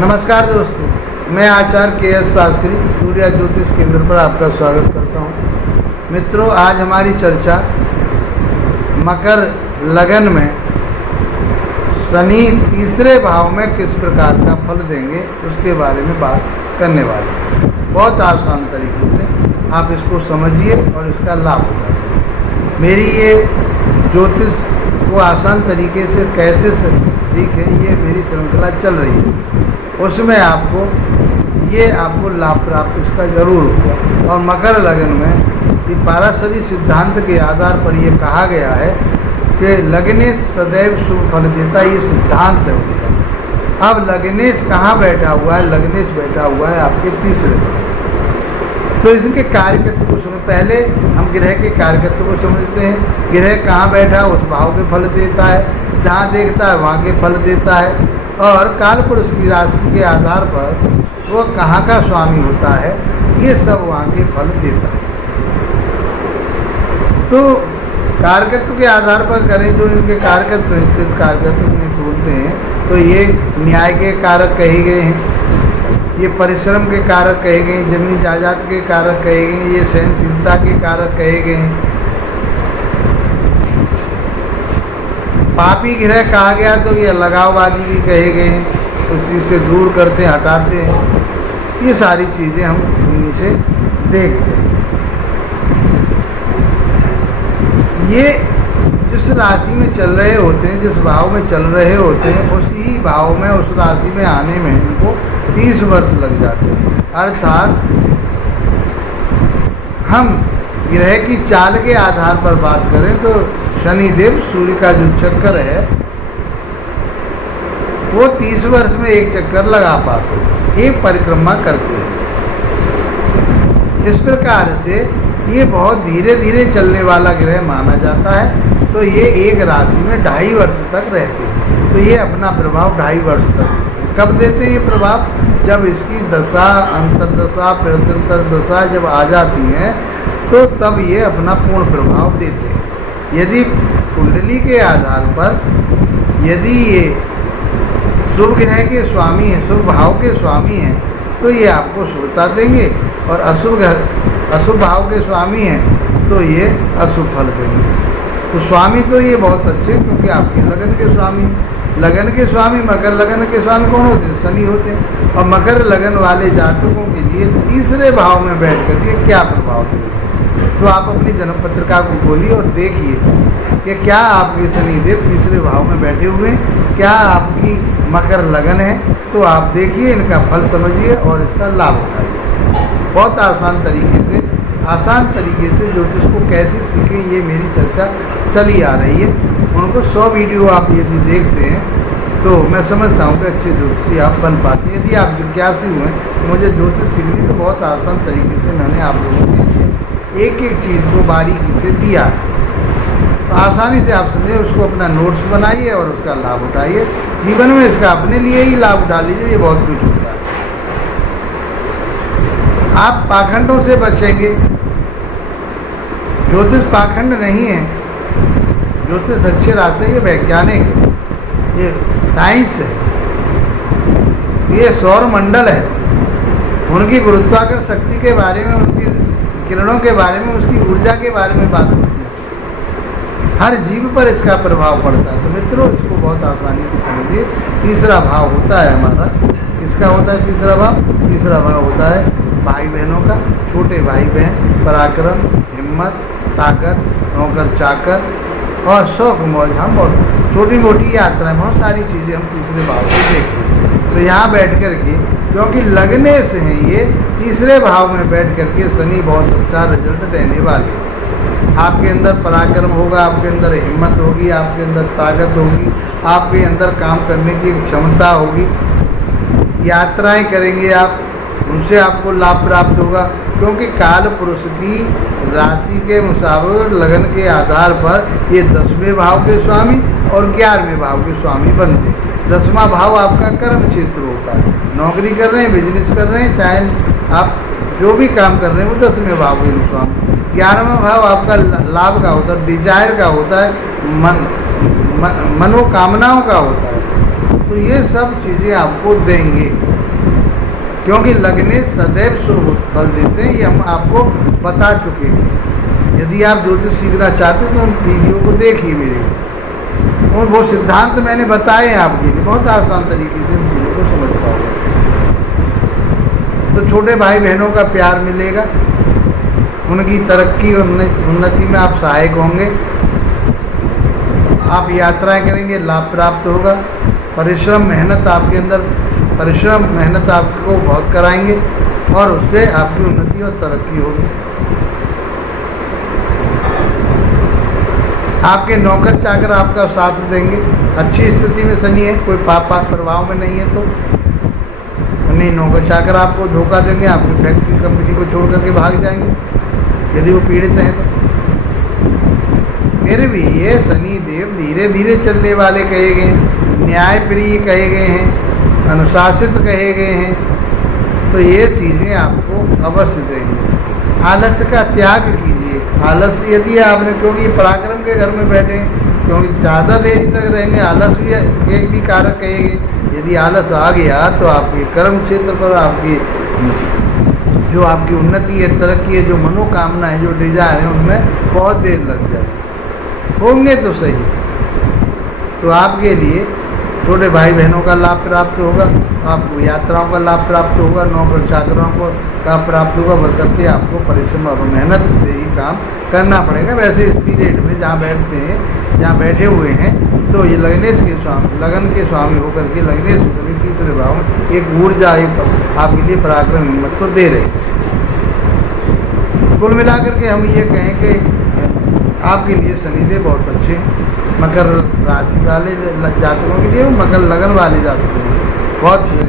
नमस्कार दोस्तों, मैं आचार्य के.एस. शास्त्री सूर्या ज्योतिष केंद्र पर आपका स्वागत करता हूं। मित्रों, आज हमारी चर्चा मकर लगन में शनि तीसरे भाव में किस प्रकार का फल देंगे उसके बारे में बात करने वाले हैं। बहुत आसान तरीके से आप इसको समझिए और इसका लाभ उठाइए। मेरी ये ज्योतिष को आसान तरीके से कैसे सीखें, ये मेरी श्रृंखला चल रही है, उसमें आपको लाभ प्राप्त इसका जरूर होगा। और मकर लगन में ये पाराशरी सिद्धांत के आधार पर ये कहा गया है कि लग्नेश सदैव शुभ फल देता, ये सिद्धांत है उनका। अब लग्नेश कहाँ बैठा हुआ है? लग्नेश बैठा हुआ है आपके तीसरे भाव। तो इसके कार्यकत्व को समझ, पहले हम ग्रह के कार्यकत्व को समझते हैं। ग्रह कहाँ बैठा उस भाव के फल देता है, जहाँ देखता है वहाँ के फल देता है। और कालपुरुष की राशि के आधार पर वो कहाँ का स्वामी होता है, ये सब वहाँ के फल देता है। तो कारकत्व के आधार पर करें, जो इनके कारकत्व स्थित कारकत्व में बोलते हैं, तो ये न्याय के कारक कहे गए हैं, ये परिश्रम के कारक कहे गए हैं, जमीनी जायदाद के कारक कहे गए हैं, ये सहनशीलता के कारक कहे गए हैं। पापी ग्रह कहा गया तो ये लगाववादी भी कहे गए हैं, उस चीज़ से दूर करते हैं, हटाते हैं। ये सारी चीज़ें हम इन्हीं से देखते हैं। ये जिस राशि में चल रहे होते हैं, जिस भाव में चल रहे होते हैं, उसी भाव में उस राशि में आने में इनको 30 वर्ष लग जाते हैं। अर्थात हम ग्रह की चाल के आधार पर बात करें तो शनिदेव सूर्य का जो चक्कर है वो 30 वर्ष में एक चक्कर लगा पाते हैं, एक परिक्रमा करते हैं। इस प्रकार से ये बहुत धीरे धीरे चलने वाला ग्रह माना जाता है। तो ये एक राशि में 2.5 वर्ष तक रहते हैं। तो ये अपना प्रभाव 2.5 वर्ष तक कब देते हैं? ये प्रभाव जब इसकी दशा, अंतर्दशा, प्रत्यंतर दशा जब आ जाती हैं तो तब ये अपना पूर्ण प्रभाव देते हैं। यदि कुंडली के आधार पर यदि ये शुभ ग्रह के स्वामी हैं, शुभ भाव के स्वामी हैं, तो ये आपको शुभता देंगे। और अशुभ भाव के स्वामी हैं तो ये अशुभ फल देंगे। तो स्वामी तो ये बहुत अच्छे, क्योंकि आपके लगन के स्वामी, लगन के स्वामी, मकर लगन के स्वामी कौन होते हैं? शनि होते हैं। और मकर लगन वाले जातकों के लिए तीसरे भाव में बैठ करके क्या प्रभाव देंगे? तो आप अपनी जन्म पत्रिका को खोलिए और देखिए कि क्या आपके शनिदेव तीसरे भाव में बैठे हुए हैं, क्या आपकी मकर लगन है। तो आप देखिए, इनका फल समझिए और इसका लाभ उठाइए। बहुत आसान तरीके से ज्योतिष को कैसे सीखें, ये मेरी चर्चा चली आ रही है। उनको 100 वीडियो आप यदि देखते हैं तो मैं समझता हूँ कि अच्छे ज्योतिषी आप बन पाते हैं। यदि आप जिज्ञासु हुए तो मुझे ज्योतिष सीखनी, तो बहुत आसान तरीके से मैंने आप लोगों के लिए एक एक चीज़ को बारीकी से दिया है। तो आसानी से आप समझे, उसको अपना नोट्स बनाइए और उसका लाभ उठाइए। जीवन में इसका अपने लिए ही लाभ उठा लीजिए, ये बहुत कुछ होता है। आप पाखंडों से बचेंगे। ज्योतिष पाखंड नहीं है, ज्योतिष अच्छे रास्ते, ये वैज्ञानिक है, ये साइंस है, ये सौर मंडल है। उनकी गुरुत्वाकर्षण शक्ति के बारे में, उनकी किरणों के बारे में, उसकी ऊर्जा के बारे में बात होती है। हर जीव पर इसका प्रभाव पड़ता है। तो मित्रों, इसको बहुत आसानी से समझिए। तीसरा भाव होता है हमारा, किसका होता है तीसरा भाव? तीसरा भाव होता है भाई बहनों का, छोटे भाई बहन, पराक्रम, हिम्मत, ताकत, नौकर चाकर और शौक मौज। हम बहुत छोटी मोटी यात्राएं, बहुत सारी चीज़ें हम तीसरे भाव से देखते हैं। तो यहाँ बैठ कर के, क्योंकि लगने से हैं ये, तीसरे भाव में बैठ करके शनि बहुत अच्छा रिजल्ट देने वाले। आपके अंदर पराक्रम होगा, आपके अंदर हिम्मत होगी, आपके अंदर ताकत होगी, आपके अंदर काम करने की क्षमता होगी। यात्राएं करेंगे आप, उनसे आपको लाभ प्राप्त होगा, क्योंकि काल पुरुष की राशि के मुताबिक लगन के आधार पर ये 10वें भाव के स्वामी और 11वें भाव के स्वामी बनते। 10वां भाव आपका कर्म क्षेत्र होता है। नौकरी कर रहे हैं, बिजनेस कर रहे हैं, चाहे आप जो भी काम कर रहे हैं, वो 10वें भाव के स्वामी। 11वां भाव आपका लाभ का होता है, डिजायर का होता है, मनोकामनाओं का होता है। तो ये सब चीज़ें आपको देंगे, क्योंकि लगने सदैव शुभ फल देते हैं, ये हम आपको बता चुके हैं। यदि आप ज्योतिष सीखना चाहते हैं तो उन वीडियो को देखिए मेरे, और वो सिद्धांत मैंने बताए हैं आपके लिए, बहुत आसान तरीके से उन चीज़ों को समझ पाओगे। तो छोटे भाई बहनों का प्यार मिलेगा, उनकी तरक्की और उन्नति में आप सहायक होंगे, आप यात्राएं करेंगे, लाभ प्राप्त होगा। परिश्रम मेहनत आपके अंदर, परिश्रम मेहनत आपको बहुत कराएंगे और उससे आपकी उन्नति और तरक्की होगी। आपके नौकर चाकर आपका साथ देंगे, अच्छी स्थिति में शनि है, कोई पाप प्रभाव में नहीं है तो नहीं, नौकर चाकर आपको धोखा देंगे, आपकी फैक्ट्री कंपनी को छोड़ करके भाग जाएंगे यदि वो पीड़ित हैं तो। फिर भी ये शनि देव धीरे धीरे चलने वाले कहे गए हैं, न्यायप्रिय कहे गए हैं, अनुशासित कहे गए हैं, तो ये चीज़ें आपको अवश्य देंगे। आलस्य का त्याग कीजिए। आलस्य यदि आपने, क्योंकि पराक्रम के घर में बैठे हैं, क्योंकि ज़्यादा देरी तक रहेंगे, आलस भी एक भी कारक कहेंगे। यदि आलस आ गया तो आपके कर्म क्षेत्र पर, आपकी जो आपकी उन्नति है, तरक्की है, जो मनोकामना है, जो डिजायर है, उनमें बहुत देर लग जाए। होंगे तो सही, तो आपके लिए छोटे भाई बहनों का लाभ प्राप्त होगा, आपको यात्राओं का लाभ प्राप्त होगा, नौकर चाकरों को का प्राप्त होगा, बशर्ते आपको परिश्रम और मेहनत से ही काम करना पड़ेगा। वैसे इस पीरियड में जहाँ बैठते हैं, जहाँ बैठे हुए हैं, तो ये लगनेश के स्वामी, लगन के स्वामी होकर के, लगनेश होकर के तीसरे भाव में एक ऊर्जा, एक आपके लिए पराक्रम हिम्मत को दे रहे हैं। कुल मिलाकर के हम ये कहें कि आपके लिए शनिदेव बहुत अच्छे हैं। मकर राशि वाले जातकों के लिए, मकर लगन वाले जातकों के लिए बहुत अच्छे।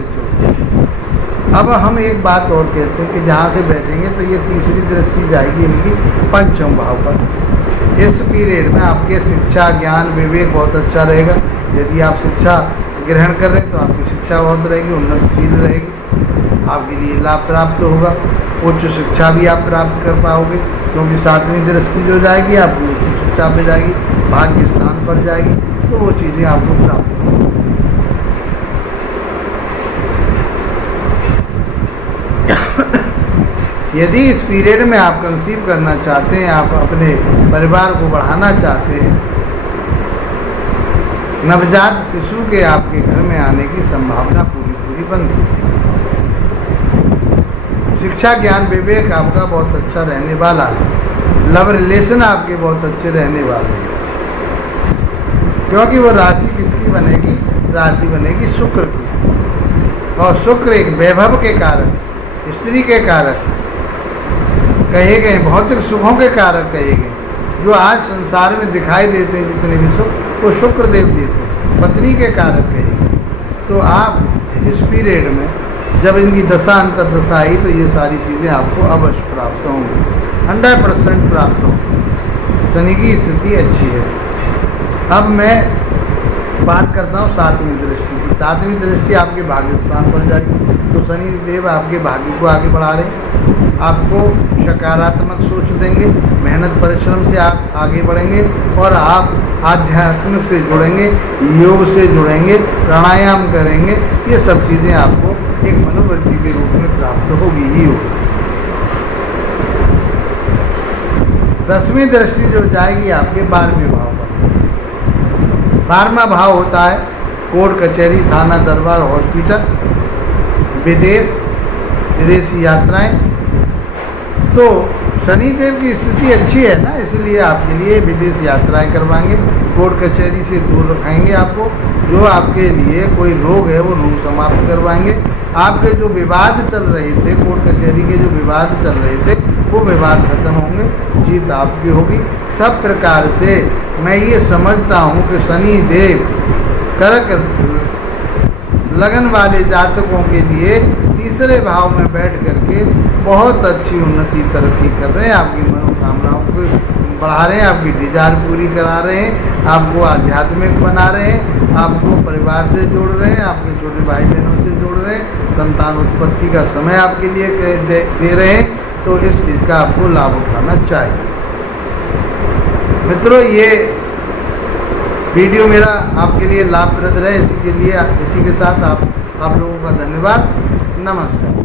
अब हम एक बात और कहते हैं कि जहाँ से बैठेंगे तो ये तीसरी दृष्टि जाएगी इनकी पंचम भाव पर। इस पीरियड में आपके शिक्षा, ज्ञान, विवेक बहुत अच्छा रहेगा। यदि आप शिक्षा ग्रहण कर रहे हैं तो आपकी शिक्षा बहुत रहेगी, उन्नतशील रहेगी, आपके लिए लाभ प्राप्त होगा। उच्च शिक्षा भी आप प्राप्त कर पाओगे, क्योंकि सातवीं दृष्टि जो जाएगी आपकी उच्च शिक्षा पे जाएगी, भाग्य स्थान पर जाएगी, तो वो चीज़ें आपको प्राप्त होंगी। यदि इस पीरियड में आप कंसीव करना चाहते हैं, आप अपने परिवार को बढ़ाना चाहते हैं, नवजात शिशु के आपके घर में आने की संभावना पूरी बनती है। शिक्षा, ज्ञान, विवेक आपका बहुत अच्छा रहने वाला है। लव रिलेशन आपके बहुत अच्छे रहने वाले हैं, क्योंकि वो राशि किसकी बनेगी? राशि बनेगी शुक्र की, और शुक्र एक वैभव के कारक, स्त्री के कारक कहे गए, भौतिक सुखों के कारक कहे गए। जो आज संसार में दिखाई देते हैं जितने भी सुख, वो शुक्र देव देते हैं, पत्नी के कारक कहे गए। तो आप इस पीरियड में जब इनकी दशा अंतर्दशा आई तो ये सारी चीज़ें आपको अवश्य प्राप्त होंगी, 100% प्राप्त होंगी। शनि की स्थिति अच्छी है। अब मैं बात करता हूँ सातवीं दृष्टि की। सातवीं दृष्टि आपके भाग्य स्थान पर जाएगी, तो शनि देव आपके भाग्य को आगे बढ़ा रहे हैं, आपको सकारात्मक सोच देंगे, मेहनत परिश्रम से आप आगे बढ़ेंगे, और आप आध्यात्मिक से जुड़ेंगे, योग से जुड़ेंगे, प्राणायाम करेंगे। ये सब चीज़ें आपको एक मनोवृत्ति के रूप में प्राप्त होगी ही होगी। 10वीं दृष्टि जो जाएगी आपके 12वें भाव पर। 12वां भाव होता है कोर्ट कचहरी, थाना, दरबार, हॉस्पिटल, विदेशी यात्राएं। तो शनिदेव की स्थिति अच्छी है ना, इसलिए आपके लिए विदेश यात्राएं करवाएंगे, कोर्ट कचहरी से दूर रखेंगे आपको। जो आपके लिए कोई रोग है वो रोग समाप्त करवाएंगे। आपके जो विवाद चल रहे थे, कोर्ट कचहरी के जो विवाद चल रहे थे, वो विवाद खत्म होंगे, जीत आपकी होगी। सब प्रकार से मैं ये समझता हूँ कि शनि देव कर्क लगन वाले जातकों के लिए तीसरे भाव में बैठ करके बहुत अच्छी उन्नति तरक्की कर रहे हैं, आपकी मनोकामनाओं को बढ़ा रहे हैं, आपकी डिजायर पूरी करा रहे हैं, आपको आध्यात्मिक बना रहे हैं, आपको परिवार से जोड़ रहे हैं, आपके छोटे भाई बहनों से जोड़ रहे हैं, संतान उत्पत्ति का समय आपके लिए दे रहे हैं। तो इस चीज़ का आपको लाभ उठाना चाहिए। मित्रों, ये वीडियो मेरा आपके लिए लाभप्रद रहे, इसी के साथ आप लोगों का धन्यवाद। नमस्कार।